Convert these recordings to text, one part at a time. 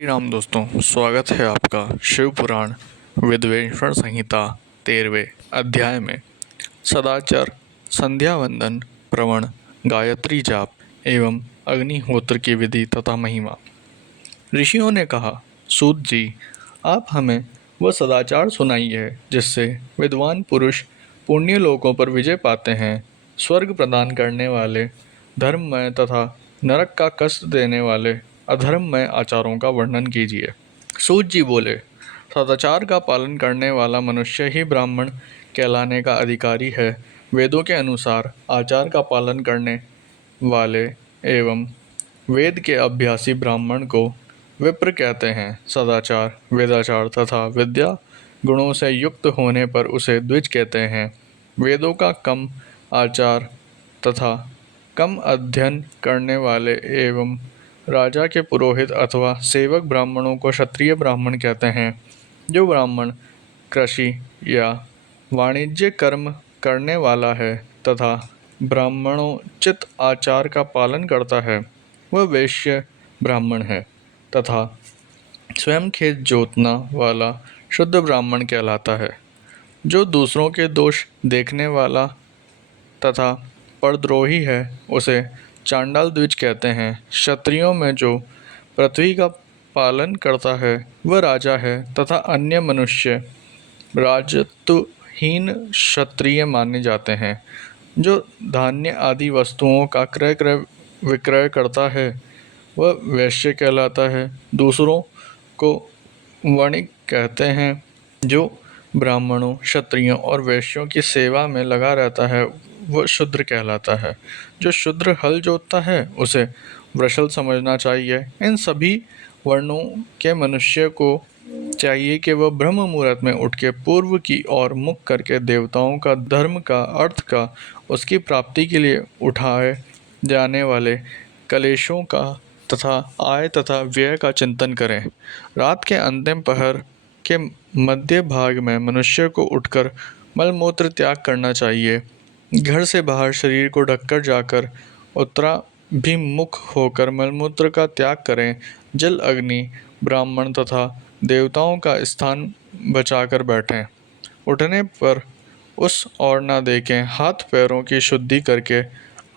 श्री राम दोस्तों, स्वागत है आपका शिव पुराण विद्वेषण संहिता 13वें अध्याय में। सदाचार, संध्या वंदन, प्रवण, गायत्री जाप एवं अग्निहोत्र की विधि तथा महिमा। ऋषियों ने कहा, सूत जी, आप हमें वह सदाचार सुनाइए जिससे विद्वान पुरुष पुण्य लोकों पर विजय पाते हैं। स्वर्ग प्रदान करने वाले धर्ममय तथा नरक का कष्ट देने वाले अधर्ममय आचारों का वर्णन कीजिए। सूत जी बोले, सदाचार का पालन करने वाला मनुष्य ही ब्राह्मण कहलाने का अधिकारी है। वेदों के अनुसार आचार का पालन करने वाले एवं वेद के अभ्यासी ब्राह्मण को विप्र कहते हैं। सदाचार, वेदाचार तथा विद्या गुणों से युक्त होने पर उसे द्विज कहते हैं। वेदों का कम आचार तथा कम अध्ययन करने वाले एवं राजा के पुरोहित अथवा सेवक ब्राह्मणों को क्षत्रिय ब्राह्मण कहते हैं। जो ब्राह्मण कृषि या वाणिज्य कर्म करने वाला है तथा ब्राह्मणोचित आचार का पालन करता है, वह वैश्य ब्राह्मण है तथा स्वयं खेत जोतना वाला शुद्ध ब्राह्मण कहलाता है। जो दूसरों के दोष देखने वाला तथा परद्रोही है, उसे चांडाल द्विज कहते हैं। क्षत्रियों में जो पृथ्वी का पालन करता है वह राजा है तथा अन्य मनुष्य राजत्वहीन क्षत्रिय माने जाते हैं। जो धान्य आदि वस्तुओं का क्रय विक्रय करता है वह वैश्य कहलाता है। दूसरों को वणिक कहते हैं। जो ब्राह्मणों, क्षत्रियों और वैश्यों की सेवा में लगा रहता है वह शूद्र कहलाता है। जो शूद्र हल जोतता है उसे वृषल समझना चाहिए। इन सभी वर्णों के मनुष्य को चाहिए कि वह ब्रह्म मुहूर्त में उठ के पूर्व की ओर मुख करके देवताओं का, धर्म का, अर्थ का, उसकी प्राप्ति के लिए उठाए जाने वाले कलेशों का तथा आय तथा व्यय का चिंतन करें। रात के अंतिम पहर के मध्य भाग में मनुष्य को उठकर मलमूत्र त्याग करना चाहिए। घर से बाहर शरीर को ढककर जाकर उत्तराभिमुख होकर मलमूत्र का त्याग करें। जल, अग्नि, ब्राह्मण तथा देवताओं का स्थान बचाकर बैठें। उठने पर उस ओर न देखें। हाथ पैरों की शुद्धि करके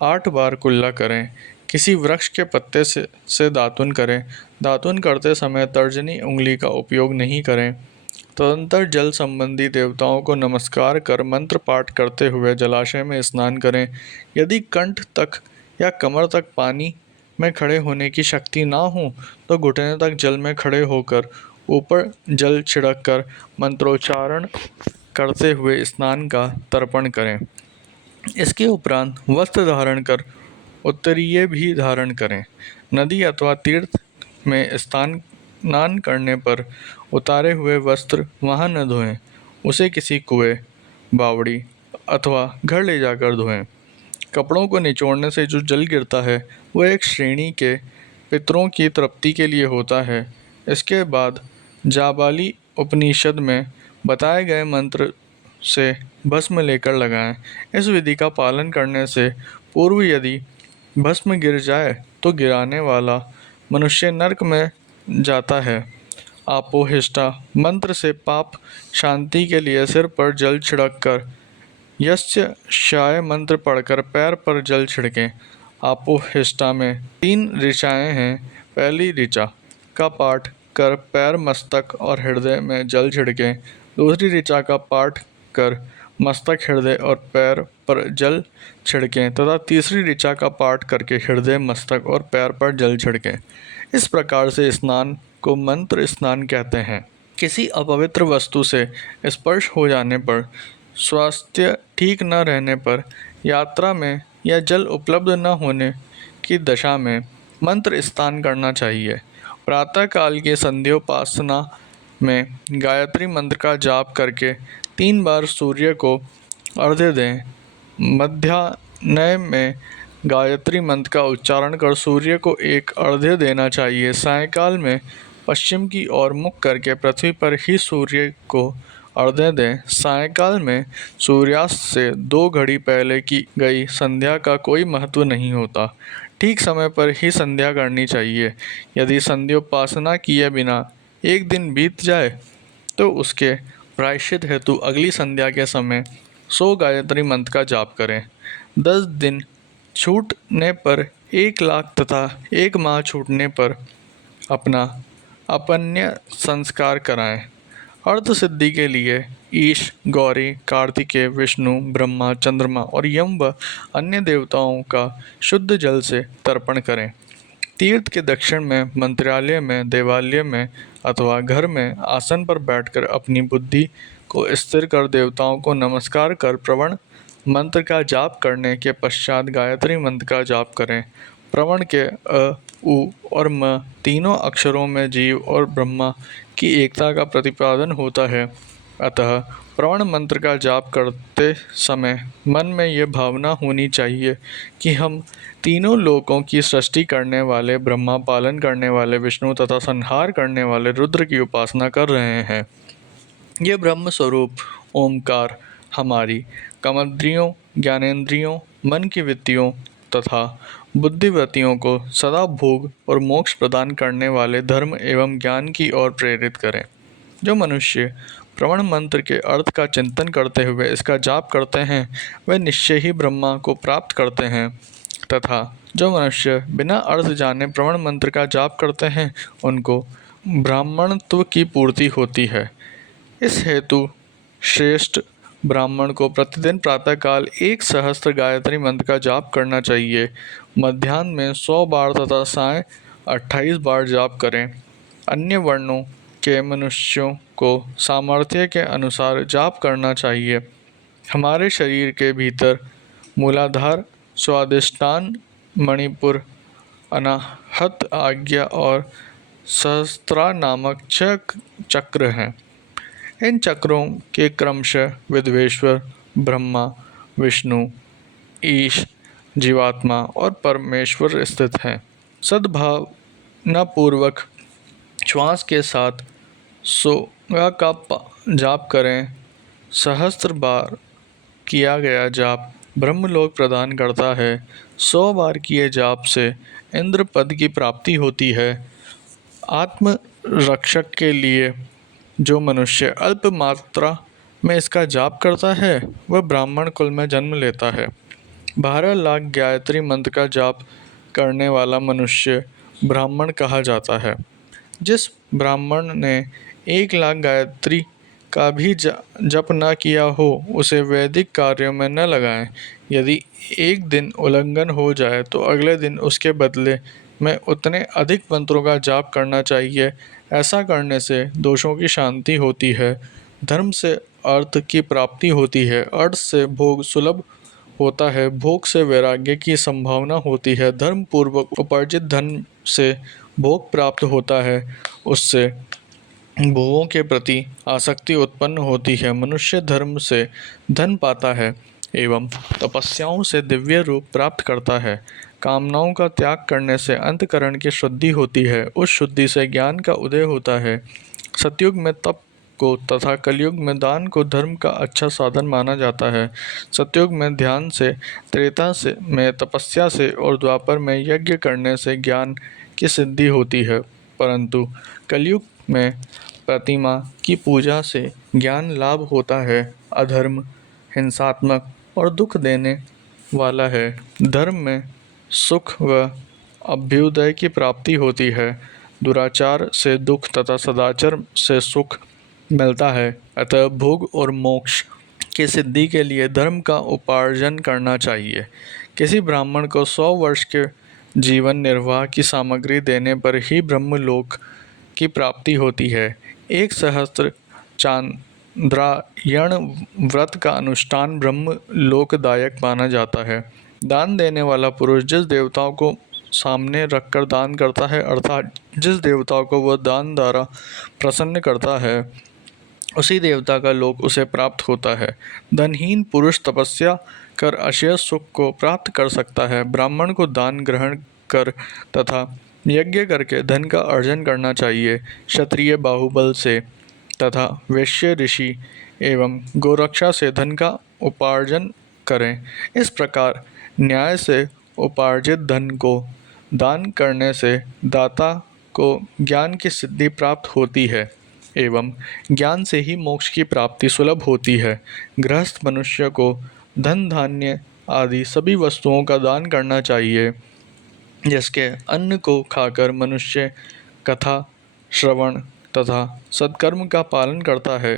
8 बार कुल्ला करें। किसी वृक्ष के पत्ते से दातुन करें। दातुन करते समय तर्जनी उंगली का उपयोग नहीं करें। तदंतर जल संबंधी देवताओं को नमस्कार कर मंत्र पाठ करते हुए जलाशय में स्नान करें। यदि कंठ तक या कमर तक पानी में खड़े होने की शक्ति ना हो तो घुटने तक जल में खड़े होकर ऊपर जल छिड़क कर मंत्रोच्चारण करते हुए स्नान का तर्पण करें। इसके उपरांत वस्त्र धारण कर उत्तरीय भी धारण करें। नदी अथवा तीर्थ में स्नान करने पर उतारे हुए वस्त्र वहाँ न धोएं। उसे किसी कुएं, बावड़ी अथवा घर ले जाकर धोएं। कपड़ों को निचोड़ने से जो जल गिरता है वह एक श्रेणी के पितरों की तृप्ति के लिए होता है। इसके बाद जाबाली उपनिषद में बताए गए मंत्र से भस्म लेकर लगाएं। इस विधि का पालन करने से पूर्व यदि भस्म गिर जाए तो गिराने वाला मनुष्य नरक में जाता है। आपोहिष्टा मंत्र से पाप शांति के लिए सिर पर जल छिड़क कर यस्य शाय मंत्र पढ़कर पैर पर जल छिड़कें। आपोहिष्टा में 3 ऋचाएँ हैं। पहली ऋचा का पाठ कर पैर, मस्तक और हृदय में जल छिड़कें। दूसरी ऋचा का पाठ कर मस्तक, हृदय और पैर पर जल छिड़कें तथा तीसरी ऋचा का पाठ करके हृदय, मस्तक और पैर पर जल छिड़कें। इस प्रकार से स्नान को मंत्र स्नान कहते हैं। किसी अपवित्र वस्तु से स्पर्श हो जाने पर, स्वास्थ्य ठीक न रहने पर, यात्रा में या जल उपलब्ध न होने की दशा में मंत्र स्नान करना चाहिए। प्रातः काल की संध्योपासना में गायत्री मंत्र का जाप करके 3 बार सूर्य को अर्घ्य दें। मध्याह्न में गायत्री मंत्र का उच्चारण कर सूर्य को एक अर्घ्य देना चाहिए। सायंकाल में पश्चिम की ओर मुख करके पृथ्वी पर ही सूर्य को अर्घ्य दें। सायंकाल में सूर्यास्त से 2 घड़ी पहले की गई संध्या का कोई महत्व नहीं होता। ठीक समय पर ही संध्या करनी चाहिए। यदि संध्योपासना किए बिना एक दिन बीत जाए तो उसके प्रायश्चित हेतु अगली संध्या के समय 100 गायत्री मंत्र का जाप करें। 10 दिन छूटने पर 1 लाख तथा 1 माह छूटने पर अपना अपन्य संस्कार कराएं। अर्थ सिद्धि के लिए ईश, गौरी, कार्तिकेय, विष्णु, ब्रह्मा, चंद्रमा और यम व अन्य देवताओं का शुद्ध जल से तर्पण करें। तीर्थ के दक्षिण में, मंत्रालय में, देवालय में अथवा घर में आसन पर बैठकर अपनी बुद्धि को स्थिर कर देवताओं को नमस्कार कर प्रवण मंत्र का जाप करने के पश्चात गायत्री मंत्र का जाप करें। प्रवण के अ, उ और म तीनों अक्षरों में जीव और ब्रह्मा की एकता का प्रतिपादन होता है। अतः प्रवण मंत्र का जाप करते समय मन में यह भावना होनी चाहिए कि हम तीनों लोकों की सृष्टि करने वाले ब्रह्मा, पालन करने वाले विष्णु तथा संहार करने वाले रुद्र की उपासना कर रहे हैं। ये ब्रह्म स्वरूप ओमकार हमारी कर्मेंद्रियों, ज्ञानेंद्रियों, मन की वृत्तियों तथा बुद्धिवृत्तियों को सदा भोग और मोक्ष प्रदान करने वाले धर्म एवं ज्ञान की ओर प्रेरित करें। जो मनुष्य प्रवण मंत्र के अर्थ का चिंतन करते हुए इसका जाप करते हैं वे निश्चय ही ब्रह्मा को प्राप्त करते हैं, तथा जो मनुष्य बिना अर्थ जाने प्रवण मंत्र का जाप करते हैं उनको ब्राह्मणत्व की पूर्ति होती है। इस हेतु श्रेष्ठ ब्राह्मण को प्रतिदिन प्रातःकाल 1 सहस्त्र गायत्री मंत्र का जाप करना चाहिए। मध्याह्न में 100 बार तथा साय 28 बार जाप करें। अन्य वर्णों के मनुष्यों को सामर्थ्य के अनुसार जाप करना चाहिए। हमारे शरीर के भीतर मूलाधार, स्वादिष्टान, मणिपुर, अनाहत, आज्ञा और सहस्त्रा नामक 6 चक्र हैं। इन चक्रों के क्रमशः विद्वेश्वर, ब्रह्मा, विष्णु, ईश, जीवात्मा और परमेश्वर स्थित हैं। सद्भावनापूर्वक श्वास के साथ 100 का जाप करें। सहस्त्र बार किया गया जाप ब्रह्मलोक प्रदान करता है। 100 बार किए जाप से इंद्र पद की प्राप्ति होती है। आत्म रक्षक के लिए जो मनुष्य अल्प मात्रा में इसका जाप करता है वह ब्राह्मण कुल में जन्म लेता है। 12 लाख गायत्री मंत्र का जाप करने वाला मनुष्य ब्राह्मण कहा जाता है। जिस ब्राह्मण ने 1 लाख गायत्री का भी जप न किया हो उसे वैदिक कार्यों में न लगाएं। यदि एक दिन उल्लंघन हो जाए तो अगले दिन उसके बदले में उतने अधिक मंत्रों का जाप करना चाहिए। ऐसा करने से दोषों की शांति होती है, धर्म से अर्थ की प्राप्ति होती है, अर्थ से भोग सुलभ होता है, भोग से वैराग्य की संभावना होती है, धर्म पूर्वक उपार्जित धन से भोग प्राप्त होता है, उससे भोगों के प्रति आसक्ति उत्पन्न होती है, मनुष्य धर्म से धन पाता है एवं तपस्याओं से दिव्य रूप प्राप्त करता है। कामनाओं का त्याग करने से अंतःकरण की शुद्धि होती है, उस शुद्धि से ज्ञान का उदय होता है। सतयुग में तप को तथा कलयुग में दान को धर्म का अच्छा साधन माना जाता है। सतयुग में ध्यान से, त्रेता से में तपस्या से और द्वापर में यज्ञ करने से ज्ञान की सिद्धि होती है, परंतु कलयुग में प्रतिमा की पूजा से ज्ञान लाभ होता है। अधर्म हिंसात्मक और दुख देने वाला है, धर्म में सुख व अभ्युदय की प्राप्ति होती है। दुराचार से दुख तथा सदाचार से सुख मिलता है। अतः भोग और मोक्ष की सिद्धि के लिए धर्म का उपार्जन करना चाहिए। किसी ब्राह्मण को 100 वर्ष के जीवन निर्वाह की सामग्री देने पर ही ब्रह्मलोक की प्राप्ति होती है। 1 सहस्त्र चांद्रायण व्रत का अनुष्ठान ब्रह्म लोकदायक माना जाता है। दान देने वाला पुरुष जिस देवताओं को सामने रखकर दान करता है, अर्थात जिस देवताओं को वह दान द्वारा प्रसन्न करता है, उसी देवता का लोक उसे प्राप्त होता है। धनहीन पुरुष तपस्या कर अक्षय सुख को प्राप्त कर सकता है। ब्राह्मण को दान ग्रहण कर तथा यज्ञ करके धन का अर्जन करना चाहिए। क्षत्रिय बाहुबल से तथा वैश्य ऋषि एवं गोरक्षा से धन का उपार्जन करें। इस प्रकार न्याय से उपार्जित धन को दान करने से दाता को ज्ञान की सिद्धि प्राप्त होती है एवं ज्ञान से ही मोक्ष की प्राप्ति सुलभ होती है। गृहस्थ मनुष्य को धन धान्य आदि सभी वस्तुओं का दान करना चाहिए। जिसके अन्न को खाकर मनुष्य कथा श्रवण तथा सत्कर्म का पालन करता है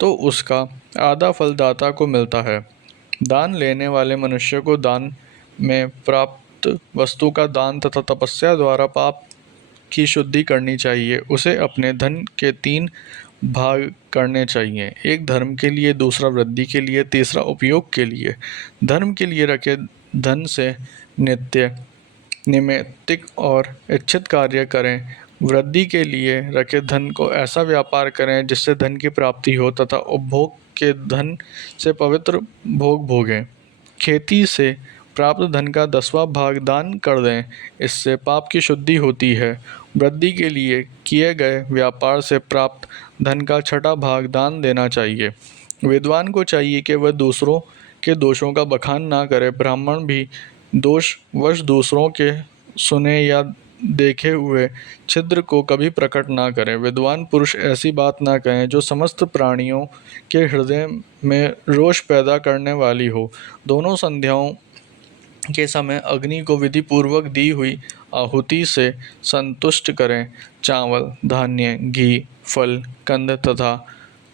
तो उसका आधा फल दाता को मिलता है। दान लेने वाले मनुष्य को दान में प्राप्त वस्तु का दान तथा तपस्या द्वारा पाप की शुद्धि करनी चाहिए। उसे अपने धन के 3 भाग करने चाहिए, एक धर्म के लिए, दूसरा वृद्धि के लिए, तीसरा उपयोग के लिए। धर्म के लिए रखे धन से नित्य नैमित्तिक और इच्छित कार्य करें। वृद्धि के लिए रखे धन को ऐसा व्यापार करें जिससे धन की प्राप्ति हो तथा उपभोग के धन से पवित्र भोग भोगें। खेती से प्राप्त धन का 10वां भाग दान कर दें, इससे पाप की शुद्धि होती है। वृद्धि के लिए किए गए व्यापार से प्राप्त धन का 6वां भाग दान देना चाहिए। विद्वान को चाहिए कि वह दूसरों के दोषों का बखान ना करे। ब्राह्मण भी दोषवश दूसरों के सुने या देखे हुए छिद्र को कभी प्रकट ना करें। विद्वान पुरुष ऐसी बात ना कहें जो समस्त प्राणियों के हृदय में रोष पैदा करने वाली हो। दोनों संध्याओं के समय अग्नि को विधि पूर्वक दी हुई आहुति से संतुष्ट करें। चावल, धान्य, घी, फल, कंद तथा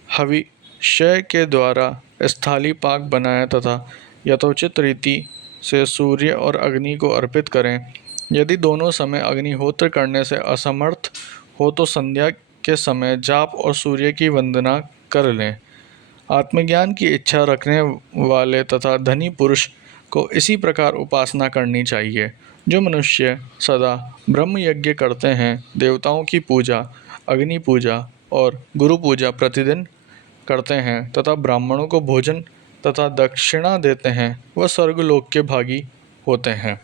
हविष्य के द्वारा स्थाली पाक बनाएं तथा यथोचित रीति से सूर्य और अग्नि को अर्पित करें। यदि दोनों समय अग्निहोत्र करने से असमर्थ हो तो संध्या के समय जाप और सूर्य की वंदना कर लें। आत्मज्ञान की इच्छा रखने वाले तथा धनी पुरुष को इसी प्रकार उपासना करनी चाहिए। जो मनुष्य सदा ब्रह्म यज्ञ करते हैं, देवताओं की पूजा, अग्नि पूजा और गुरु पूजा प्रतिदिन करते हैं तथा ब्राह्मणों को भोजन तथा दक्षिणा देते हैं, वह स्वर्गलोक के भागी होते हैं।